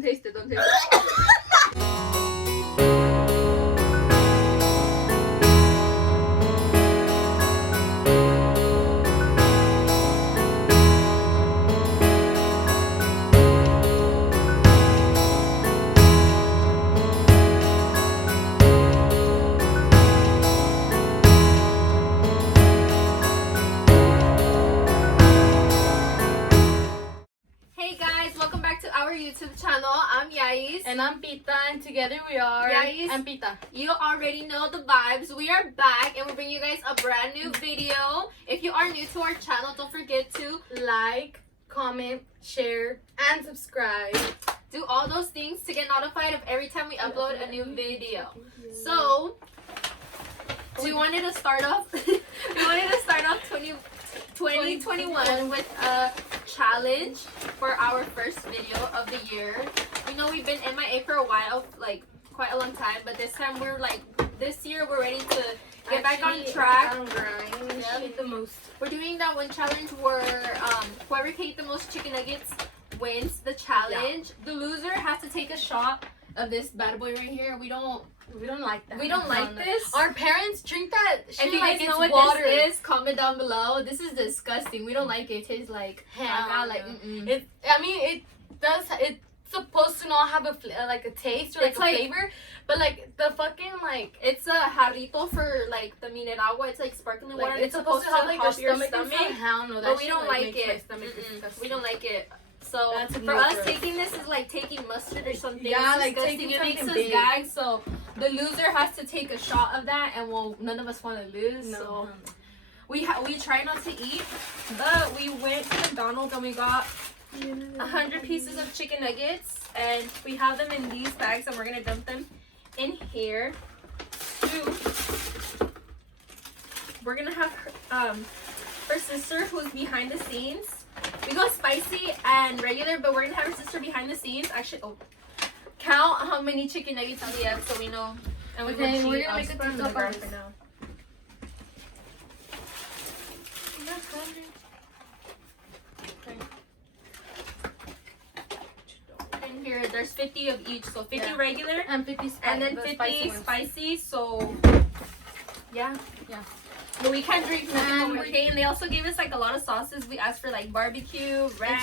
Taste it, don't taste it. Hey guys, welcome back to our YouTube channel. I'm YAYIS. And I'm PITA, and together we are YAYIS and PITA. You already know the vibes. We are back and we're bringing you guys a brand new video. If you are new to our channel, don't forget to Like, comment, share, and subscribe. do all those things to get notified of every time we upload a new video. So, we wanted to start off 2021 with a challenge for our first video of the year. We know we've been MIA for a while, like quite a long time, but this time this year we're ready to get back on track. Yep. The most. We're doing that one challenge where whoever can eat the most chicken nuggets wins the challenge. The loser has to take a shot of this bad boy right here. We don't like that. We don't like this. Our parents drink that shit If you like guys it's know what water. this is, comment down below. This is disgusting. We don't like it. It tastes like Hell like no. mm-mm. It does. It's supposed to not have a like a taste or like It's a like- flavor, but like the fucking like It's a jarrito for like the mineragua. It's like sparkling water. it's supposed to have like help your stomach. Hell no, that But we shit, don't like makes my it. stomach disgusting. We don't like it. So That's a for no us, for us. taking this is like taking mustard or something. Yeah, It's like disgusting. taking It makes us something big. gag. So the loser has to take a shot of that, and none of us want to lose. No. So we try not to eat, but we went to McDonald's and we got 100 pieces of chicken nuggets, and we have them in these bags, and we're gonna dump them in here. We're gonna have her sister who's behind the scenes. We go spicy and regular, but we're gonna have her sister behind the scenes. Actually, count how many chicken nuggets we have so we know. And we Okay, will we're cheat. gonna I'll make just a put it on the TikTok ground on for this. now. In here, there's 50 of each, so 50 Yeah. regular and 50 spicy, and then the 50 ones. spicy. So yeah. But we can't drink And nothing we- over here. And they also gave us like a lot of sauces. We asked for like barbecue, ranch.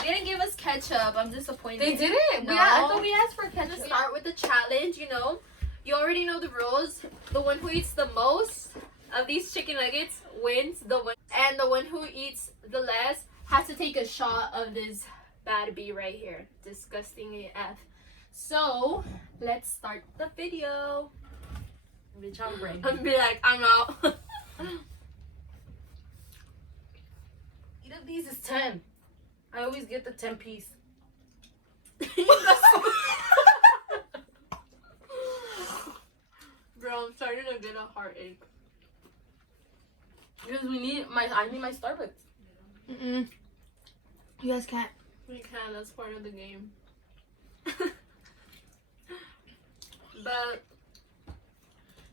They didn't give us ketchup. I'm disappointed. They didn't. No. I thought we asked for To ketchup. start with the challenge, you already know the rules. The one who eats the most of these chicken nuggets wins the one, and the one who eats the less has to take a shot of this bad bee right here. Disgusting AF. So let's start the video. Bitch, I'm ready. And be like, I'm out. Each of these is 10. I always get the 10 piece. Bro, I'm starting to get a heartache. Because I need my Starbucks. Mm-mm. You guys can't. We can. That's part of the game. But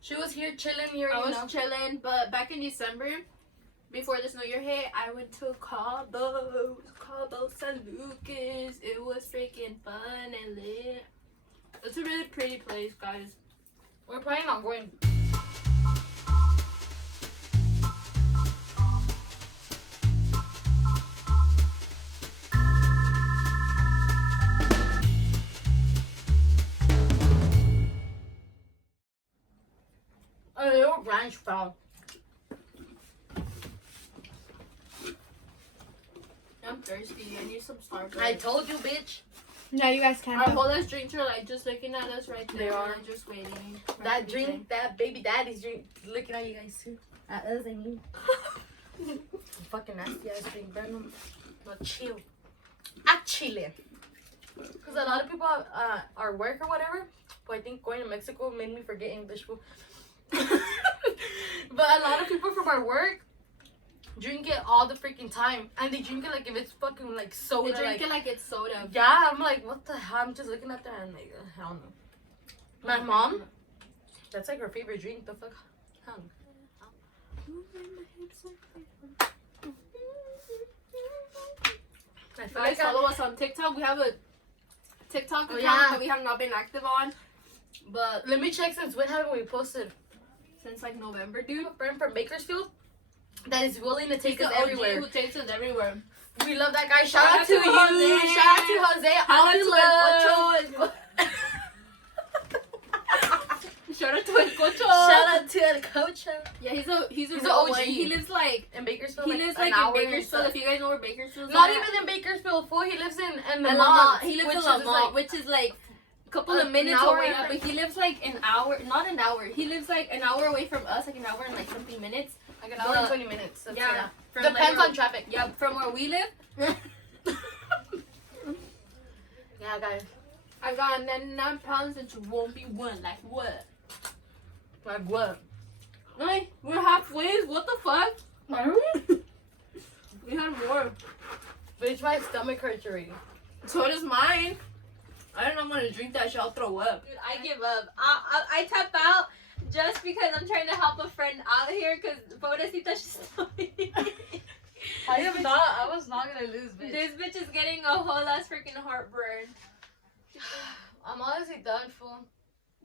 She was here chilling. You I already was know. chilling. But back in December, before this New Year hit, I went to Cabo San Lucas. It was freaking fun and lit. It's a really pretty place, guys. We're probably not going. A little ranch fell. I'm thirsty. I need some Starbucks. I told you, bitch. No, you guys can't. Our whole drinks are like just looking at us right They now. are. and just waiting. for us That to be drink, that baby daddy's drink, looking at you guys too. At us, I mean. Fucking nasty ass drink, Venom. But chill. At Chile. Because a lot of people are work or whatever. But I think going to Mexico made me forget English. But a lot of people from our work drink it all the freaking time. And they drink it like if it's fucking like soda. They drink like, it like it's soda. yeah, I'm like, what the hell? I'm just looking at that and like, hell no. My mom, that's like her favorite drink. The fuck? Hell no. I feel Guys, like follow us on TikTok. We have a TikTok account yeah. that we have not been active on. But Let me check since when haven't we posted? since like November, dude. A friend from Bakersfield that is willing to take He's us the OG everywhere. who takes us everywhere. We love that guy. Shout Shout out to you. Jose. Shout out to Jose. Shout out to All El love. Shout out to El Cocho. Shout out to El Cocho. Yeah, he's a He's real an OG. one. He lives like In Bakersfield, he lives like an in hour and Bakersfield. stuff. If you guys know where Bakersfield is, Not at. even in Bakersfield, fool. He lives in the Lamont. Lamont. He lives which in is Lamont, like, which is like a couple of an minutes hour away. and a- But he lives like an hour, not an hour. He lives like an hour away from us, like an hour and like something minutes. like an hour and 20 minutes. That's Yeah, it. from, Depends like, on traffic. Yeah, from where we live. Yeah, guys. I got 99 pounds and you won't be one. Like what? Like what? Like, we're halfway. What the fuck? Are we? We had more. Bitch, my stomach hurts already. So does mine. I don't know. I'm gonna drink that shit. I'll throw up. Dude, I give up. I tap out just because I'm trying to help a friend out here. Cause pobrecita, she's I was not gonna lose, bitch. This bitch is getting a whole ass freaking heartburn. I'm honestly done, fool.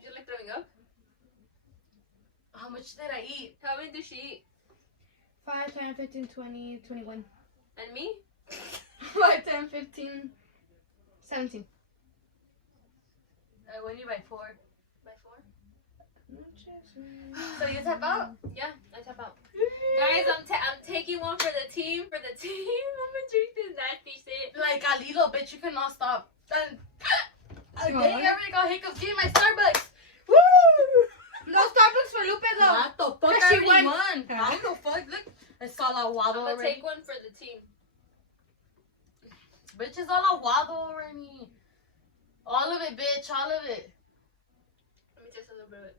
You like throwing up? How much did I eat? How many did she eat? 5, 10, 15, 20, 21. And me? 5, 10, 15, 17. I went by 4. By 4? So you tap out? Yeah, I tap out. Guys, I'm taking one for the team. For the team, I'm gonna drink this nasty shit. Like a little bitch, you cannot stop. Done. You Okay, want I one? already got hiccups. Give me my Starbucks. Woo! No Starbucks for Lupe though. What the fuck? Cause I she already won. won. I don't know, fuck. Look, I saw that I'm waddle gonna already. take one for the team. Bitch is all a waddle already. All of it, bitch. All of it. Let me taste a little bit of it.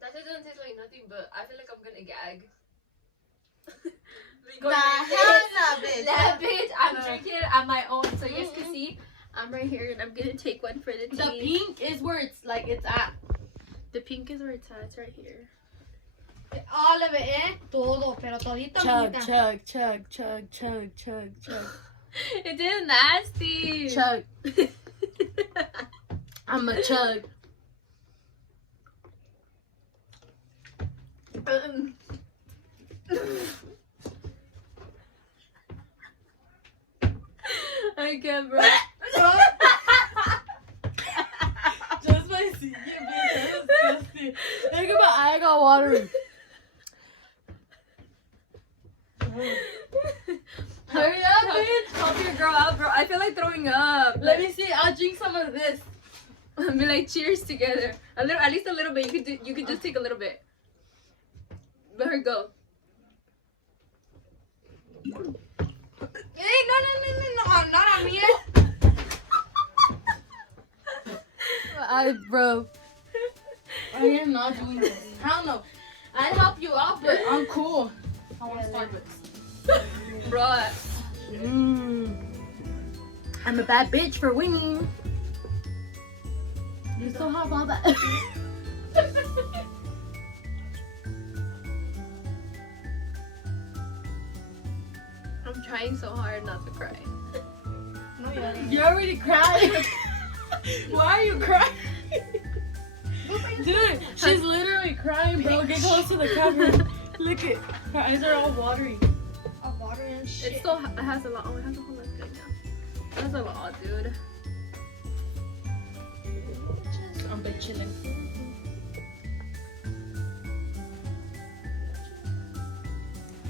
That shit doesn't taste like nothing, but I feel like I'm gonna gag. Nah, hell nah, bitch. That bitch, I'm No. drinking it on my own, so you guys can see. I'm right here, and I'm gonna take one for the The team. pink is where it's like it's at. The pink is where it's at. It's right here. All of it, eh? Todo, pero todito. Chug, bonita. chug, chug, chug, chug, chug, chug. It is nasty. Chug. I'm a chug. I can't, bro. Just my seat, bitch. That is disgusting. Look at my eye got watery. Hurry up, bitch. Help your girl out, bro. I feel like throwing up. Let me see. I'll drink some of this. Be like cheers together. A little, at least a little bit. You could just take a little bit. Let her go. Hey, no. I'm not on me. I, bro. I am not doing this. Hell no. I'd help you out, but I'm cool. I want Starbucks. Bruh. I'm a bad bitch for winning. You still have all that. I'm trying so hard not to cry. No, you didn't. You're already crying. Why are you crying? Dude, she's literally crying, bro. Get close to the camera. Look it. Her eyes are all watery. A water and shit. It still it has a lot. Oh, it has a whole lot right now. That's a lot, dude. I'm been chilling.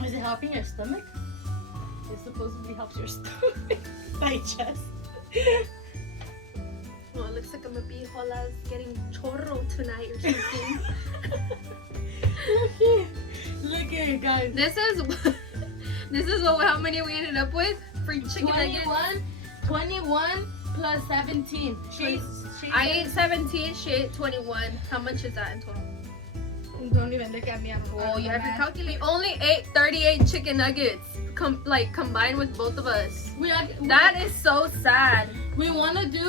Is it helping your stomach? It supposedly helps your stomach digest. Well, it looks like I'm gonna be Hola's getting chorro tonight or something. Look at it, guys. This is what how many we ended up with for chicken nuggets. 21 plus 17. I ate 17, she ate 21. How much is that in total? Don't even look at me. Oh, you have to calculate. Only ate 38 chicken nuggets, combined with both of us. That is so sad. We want to do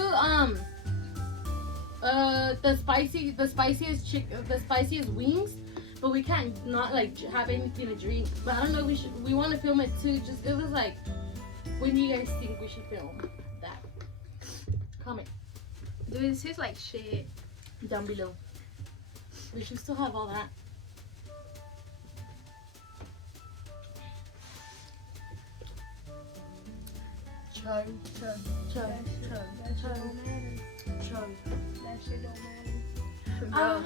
the spiciest wings, but we can't not like have anything to drink. But I don't know. We want to film it too. Just it was like, when do you guys think we should film that? Dude, it tastes like shit. Down below. We should still have all that. Chug, chug, chug, chug, chug, chug. That shit don't matter. Bro,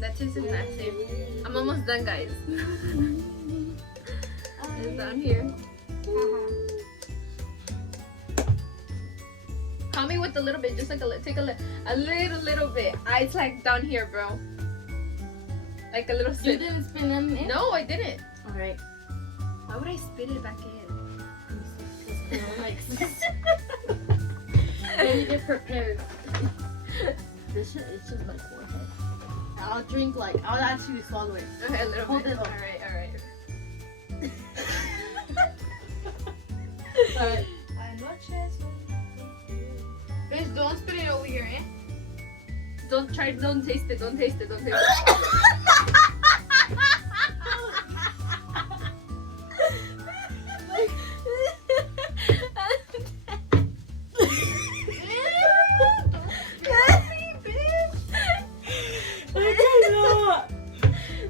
that tastes nasty. I'm almost done, guys. It's down here. Call me with a little bit, just like take a little bit. It's like down here, bro. Like a little You sip. didn't spin them in? No, I didn't. Alright. Why would I spit it back in? Ready to prepare. This shit is just my forehead. I'll drink I'll actually swallow it. Okay, a little Hold bit. it up. Alright. Alright. Bitch, don't spit it over here, eh? Don't taste it, don't taste it.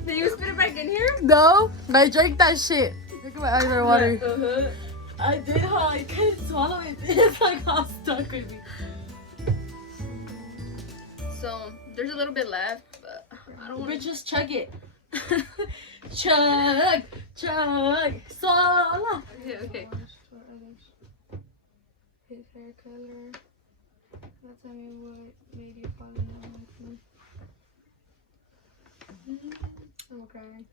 Did you spit it back in here? No, I drank that shit. Look at my eyes are watering. Uh-huh. I did how I couldn't swallow it. It's like all stuck with me. So there's a little bit left, but I don't want But just chug it. Chug, chug, swallow. Okay. His hair color. That's I mean what made you fall in love with me. I'm crying.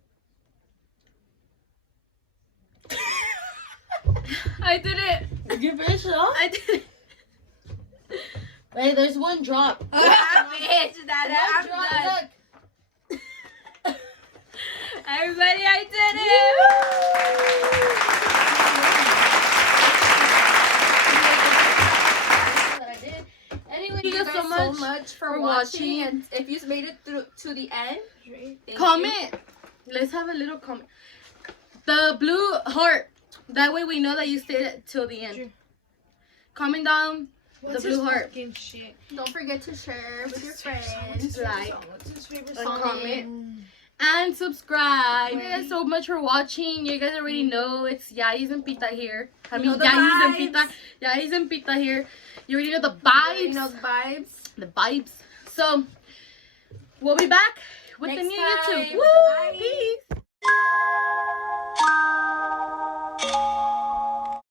I did it. Did you finish it off? I did it. Wait, there's one drop. Bitch, I'm done. Everybody, I did it. Anyway, Thank you guys so much for watching, and if you made it through to the end, thank comment. Let's have a little comment. The blue heart. That way we know that you stayed till the end. Sure. Comment down What's the blue his heart. fucking shit? you. Don't forget to share with your What's friends, his favorite like, song? What's his favorite and song? comment. And subscribe. Thank you guys so much for watching. You guys already know it's YAYIS and PITA here. I You mean, know the YAYIS and vibes. PITA. YAYIS and PITA here. You already know the You vibes. know, vibes. The vibes. So, we'll be back with the Next new time. YouTube. Woo! Bye. Peace.